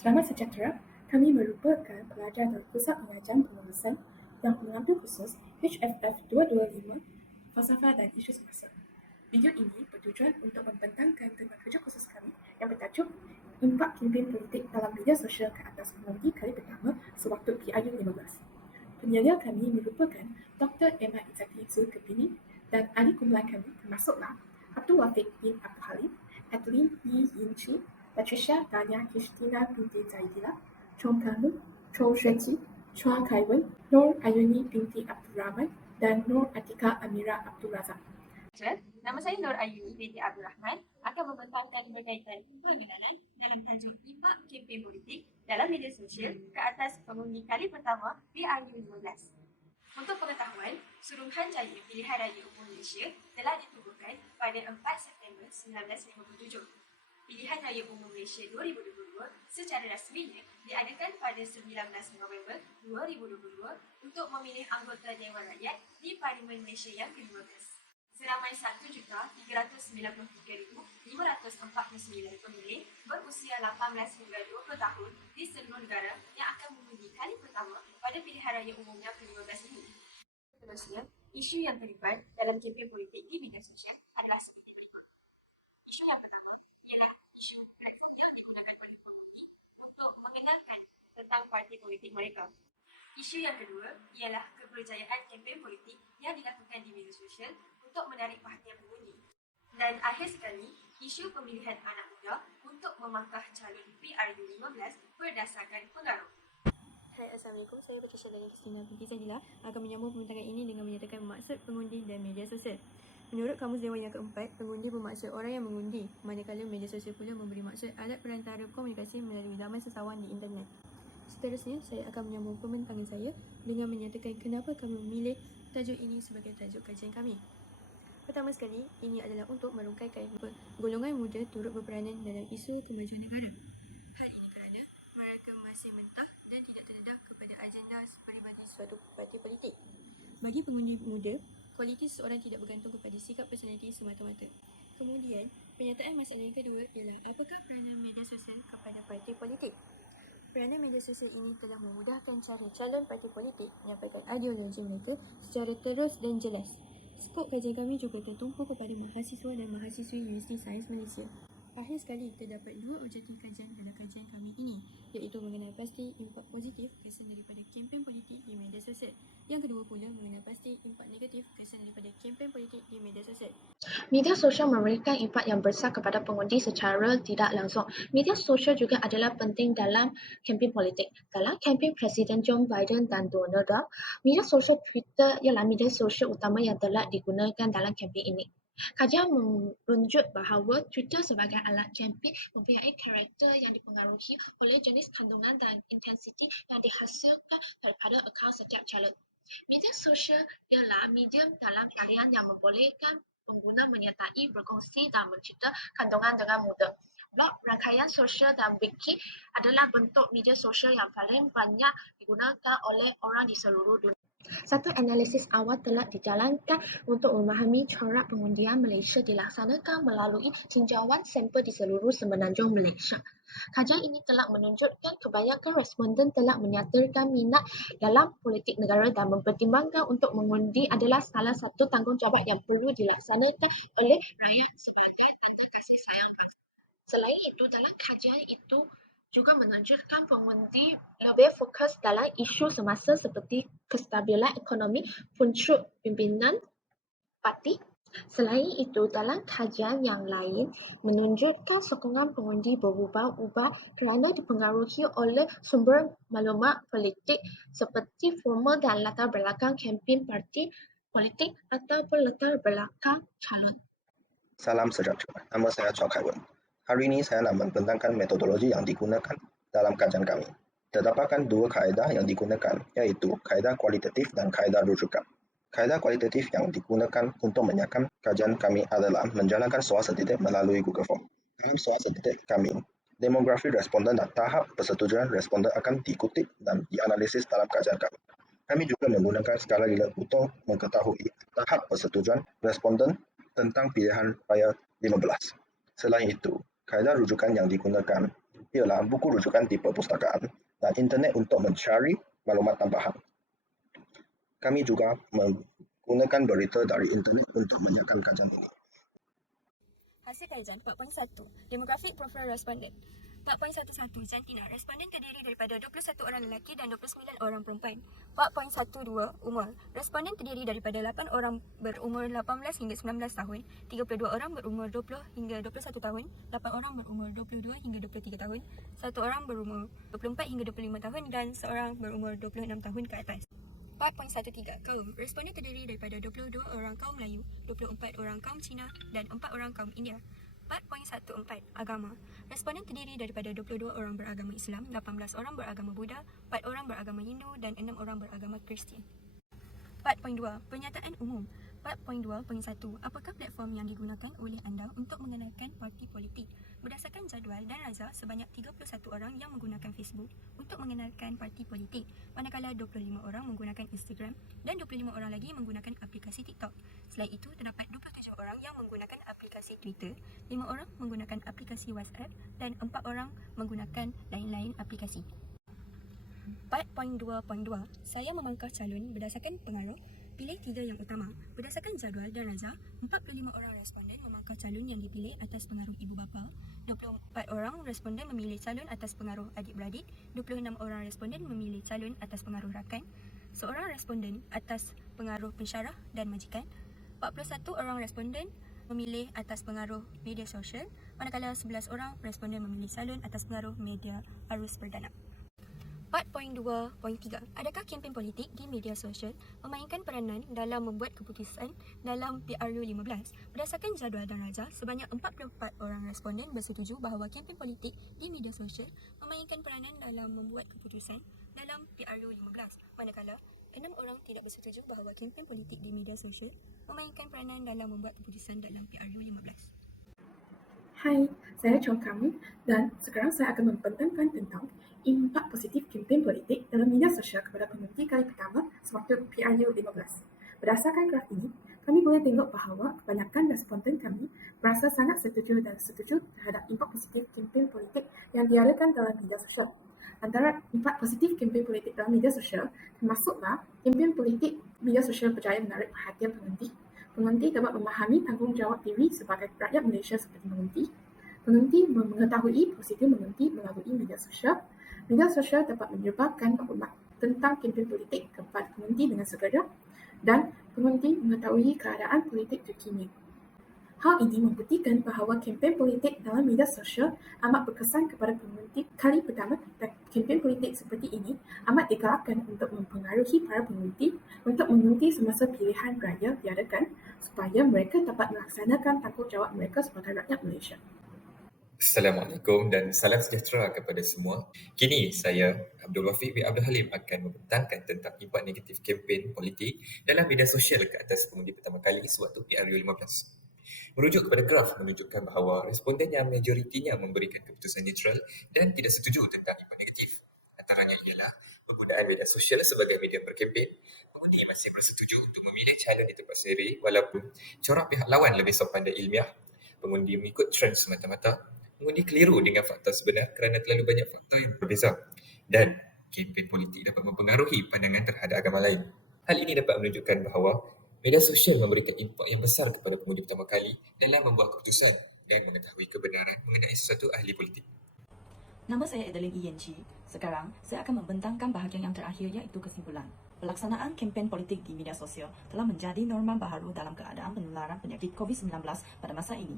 Selamat sejahtera, kami merupakan pelajar dari Pusat Pengajian Pengurusan yang mengambil khusus HFF 225, Falsafah dan Isu Semasa. Video ini bertujuan untuk membentangkan tema kerja khusus kami yang bertajuk Impak Kempen Politik dalam Media Sosial ke atas pengundi kali pertama sewaktu PRU 15. Penyelia kami merupakan Dr. Emma Izzati Zulkifli dan ahli kumpulan kami termasuklah Abdul Wafik bin Abdul Halim, Adeline Yi Yinchi, Patricia Dania Christina binti Zaidillah, Chong Kanu, Chow Xueqi, Chua Kai-wen, Nur Ayuni binti Abdul Rahman, dan Nur Atika Amira Abdul Razak. Nama saya Nur Ayuni binti Abdul Rahman akan membentangkan berkaitan pengenalan dalam tajuk Impak Kempen Politik dalam media sosial ke atas pengundi kali pertama PRU 15. Untuk pengetahuan, Suruhanjaya Pilihan Raya Umum Malaysia telah ditubuhkan pada 4 September 1957. Pilihan Raya Umum Malaysia 2022 secara rasminya diadakan pada 19 November 2022 untuk memilih anggota Dewan Rakyat di Parlimen Malaysia yang ke-12. Seramai 1,393,549 pemilih berusia 18 hingga 20 tahun di seluruh negara yang akan mengundi kali pertama pada pilihan raya umum yang ke-15 ini. Seterusnya, isu yang terlibat dalam kempen politik di media sosial adalah seperti berikut. Isu yang pertama ialah isu platform yang digunakan oleh pengundi untuk mengenalkan tentang parti politik mereka. Isu yang kedua ialah keberjayaan kempen politik yang dilakukan di media sosial untuk menarik perhatian pengundi. Dan akhir sekali, isu pemilihan anak muda untuk memangkah calon PRU 15 berdasarkan pengaruh. Hai, Assalamualaikum. Saya Patricia Dania Christina binti Zaidillah akan menyambung pembincangan ini dengan menyatakan maksud pengundi dan media sosial. Menurut Kamus Dewan yang keempat, pengundi bermaksud orang yang mengundi, manakala media sosial pula memberi maksud alat perantara komunikasi melalui laman sesawan di internet. Seterusnya, saya akan menyambung pembincangan saya dengan menyatakan kenapa kami memilih tajuk ini sebagai tajuk kajian kami. Pertama sekali, ini adalah untuk merungkaikan golongan muda turut berperanan dalam isu kemajuan negara. Hal ini kerana mereka masih mentah dan tidak terdedah kepada agenda peribadi suatu parti politik. Bagi pengundi muda, kualiti seseorang tidak bergantung kepada sikap personaliti semata-mata. Kemudian, pernyataan masalah yang kedua ialah apakah peranan media sosial kepada parti politik. Peranan media sosial ini telah memudahkan cara calon parti politik menyampaikan ideologi mereka secara terus dan jelas. Skop kajian kami juga tertumpu kepada mahasiswa dan mahasiswi Universiti Sains Malaysia. Akhir sekali, terdapat dua objektif kajian dalam kajian kami ini, iaitu mengenal pasti impak positif kesan daripada kempen politik di media sosial. Yang kedua pula, mengenal pasti impak negatif kesan daripada kempen politik di media sosial. Media sosial memberikan impak yang besar kepada pengundi secara tidak langsung. Media sosial juga adalah penting dalam kempen politik. Dalam kempen Presiden Joe Biden dan Donald Trump, media sosial Twitter ialah media sosial utama yang telah digunakan dalam kempen ini. Kajian menunjuk bahawa Twitter sebagai alat kempen mempunyai karakter yang dipengaruhi oleh jenis kandungan dan intensiti yang dihasilkan daripada akaun setiap calon. Media sosial ialah medium dalam talian yang membolehkan pengguna menyertai, berkongsi dan mencipta kandungan dengan mudah. Blog, rangkaian sosial dan wiki adalah bentuk media sosial yang paling banyak digunakan oleh orang di seluruh dunia. Satu analisis awal telah dijalankan untuk memahami corak pengundian Malaysia dilaksanakan melalui tinjauan sampel di seluruh semenanjung Malaysia. Kajian ini telah menunjukkan kebanyakan responden telah menyatakan minat dalam politik negara dan mempertimbangkan untuk mengundi adalah salah satu tanggungjawab yang perlu dilaksanakan oleh rakyat sebagai tanda kasih sayang bangsa. Selain itu, dalam kajian itu juga menunjukkan pengundi lebih fokus dalam isu semasa seperti kestabilan ekonomi, puncak pimpinan parti. Selain itu, dalam kajian yang lain menunjukkan sokongan pengundi berubah-ubah kerana dipengaruhi oleh sumber maklumat politik seperti forma dan latar belakang kempen parti politik ataupun latar belakang calon. Salam sejahtera, nama saya Chow Kai-wen. Hari ini saya nak membentangkan metodologi yang digunakan dalam kajian kami. Terdapatkan dua kaedah yang digunakan, iaitu kaedah kualitatif dan kaedah rujukan. Kaedah kualitatif yang digunakan untuk menyiapkan kajian kami adalah menjalankan soal setitik melalui Google Form. Dalam soal setitik kami, demografi responden dan tahap persetujuan responden akan dikutip dan dianalisis dalam kajian kami. Kami juga menggunakan skala Likert untuk mengetahui tahap persetujuan responden tentang pilihan raya 15. Selain itu, kaedah rujukan yang digunakan ialah buku rujukan di perpustakaan dan internet untuk mencari maklumat tambahan. Kami juga menggunakan berita dari internet untuk menyiapkan kajian ini. Hasil kajian 4.1 Demografik Profil Responden. 4.11 Jantina. Responden terdiri daripada 21 orang lelaki dan 29 orang perempuan. 4.12 Umur. Responden terdiri daripada 8 orang berumur 18 hingga 19 tahun, 32 orang berumur 20 hingga 21 tahun, 8 orang berumur 22 hingga 23 tahun, 1 orang berumur 24 hingga 25 tahun dan seorang berumur 26 tahun ke atas. 4.13 Kaum. Responden terdiri daripada 22 orang kaum Melayu, 24 orang kaum Cina dan 4 orang kaum India. 4.14 Agama. Responden terdiri daripada 22 orang beragama Islam, 18 orang beragama Buddha, 4 orang beragama Hindu dan 6 orang beragama Kristian. 4.2 Pernyataan umum. 4.2.1 Apakah platform yang digunakan oleh anda untuk mengenalkan parti politik? Berdasarkan jadual dan razia, sebanyak 31 orang yang menggunakan Facebook untuk mengenalkan parti politik, manakala 25 orang menggunakan Instagram dan 25 orang lagi menggunakan aplikasi TikTok. Selain itu, terdapat 27 orang yang menggunakan aplikasi Twitter, 5 orang menggunakan aplikasi WhatsApp dan 4 orang menggunakan lain-lain aplikasi. 4.2.2 Saya memangkah calon berdasarkan pengaruh. Pilih 3 yang utama. Berdasarkan jadual dan razia, 45 orang responden memangkah calon yang dipilih atas pengaruh ibu bapa, 24 orang responden memilih calon atas pengaruh adik-beradik, 26 orang responden memilih calon atas pengaruh rakan, seorang responden atas pengaruh pensyarah dan majikan, 41 orang responden memilih atas pengaruh media sosial, manakala 11 orang responden memilih calon atas pengaruh media arus perdana. 4.2.3 Adakah kempen politik di media sosial memainkan peranan dalam membuat keputusan dalam PRU 15? Berdasarkan jadual dan razia, sebanyak 44 orang responden bersetuju bahawa kempen politik di media sosial memainkan peranan dalam membuat keputusan dalam PRU 15, manakala 6 orang tidak bersetuju bahawa kempen politik di media sosial memainkan peranan dalam membuat keputusan dalam PRU 15. Hai, saya Chong Kami dan sekarang saya akan membentangkan tentang impak positif kempen politik dalam media sosial kepada pengundi kali pertama sewaktu PRU 15. Berdasarkan graf ini, kami boleh tengok bahawa kebanyakan responden kami berasa sangat setuju terhadap impak positif kempen politik yang diadakan dalam media sosial. Antara impak positif kempen politik dalam media sosial termasuklah kempen politik media sosial berjaya menarik perhatian pengundi. Pengundi dapat memahami tanggungjawab diri sebagai rakyat Malaysia seperti mengundi. Pengundi mengetahui prosedur mengundi melalui media sosial. Media sosial dapat menyebarkan maklumat tentang kempen politik kepada pengundi dengan segera dan pengundi mengetahui keadaan politik terkini. Hal ini membuktikan bahawa kempen politik dalam media sosial amat berkesan kepada pengundi kali pertama dan kempen politik seperti ini amat digalakkan untuk mempengaruhi para pengundi untuk mengundi semasa pilihan raya diadakan supaya mereka dapat melaksanakan tanggungjawab mereka sebagai rakyat Malaysia. Assalamualaikum dan salam sejahtera kepada semua. Kini saya, Abdul Rafiq bin Abdul Halim, akan membentangkan tentang impak negatif kempen politik dalam media sosial ke atas pengundi pertama kali sewaktu PRU 15. Merujuk kepada graf menunjukkan bahawa responden yang majoritinya memberikan keputusan neutral dan tidak setuju tentang impak negatif. Antaranya ialah penggunaan media sosial sebagai media berkempen. Pengundi masih bersetuju untuk memilih calon di tempat sendiri walaupun corak pihak lawan lebih sopan dan ilmiah. Pengundi mengikut trend semata-mata. Pengundi keliru dengan fakta sebenar kerana terlalu banyak faktor yang berbeza dan kempen politik dapat mempengaruhi pandangan terhadap agama lain. Hal ini dapat menunjukkan bahawa media sosial memberikan impak yang besar kepada pengundi pertama kali dalam membuat keputusan dan mengetahui kebenaran mengenai sesuatu ahli politik. Nama saya Adeline Iyenci. Sekarang, saya akan membentangkan bahagian yang terakhir iaitu kesimpulan. Pelaksanaan kempen politik di media sosial telah menjadi norma baharu dalam keadaan penularan penyakit COVID-19 pada masa ini.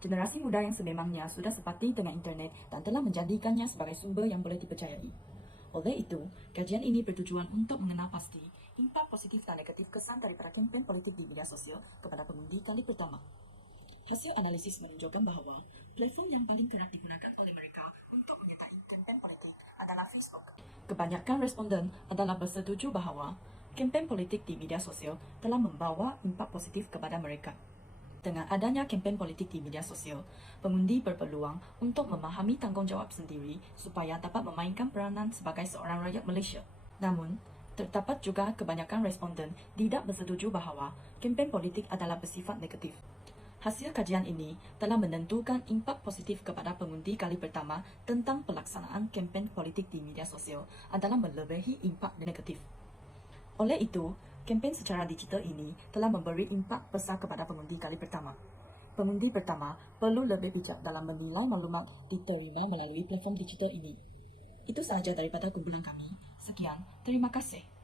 Generasi muda yang sememangnya sudah sepati dengan internet dan telah menjadikannya sebagai sumber yang boleh dipercayai. Oleh itu, kajian ini bertujuan untuk mengenal pasti impak positif dan negatif kesan daripada kempen politik di media sosial kepada pengundi kali pertama. Hasil analisis menunjukkan bahawa platform yang paling kerap digunakan oleh mereka untuk menyertai kempen politik adalah Facebook. Kebanyakan responden adalah bersetuju bahawa kempen politik di media sosial telah membawa impak positif kepada mereka. Dengan adanya kempen politik di media sosial, pengundi berpeluang untuk memahami tanggungjawab sendiri supaya dapat memainkan peranan sebagai seorang rakyat Malaysia. Namun, terdapat juga kebanyakan responden tidak bersetuju bahawa kempen politik adalah bersifat negatif. Hasil kajian ini telah menentukan impak positif kepada pengundi kali pertama tentang pelaksanaan kempen politik di media sosial adalah melebihi impak negatif. Oleh itu, kempen secara digital ini telah memberi impak besar kepada pengundi kali pertama. Pengundi pertama perlu lebih bijak dalam menilai maklumat diterima melalui platform digital ini. Itu sahaja daripada kumpulan kami. Sekian, terima kasih.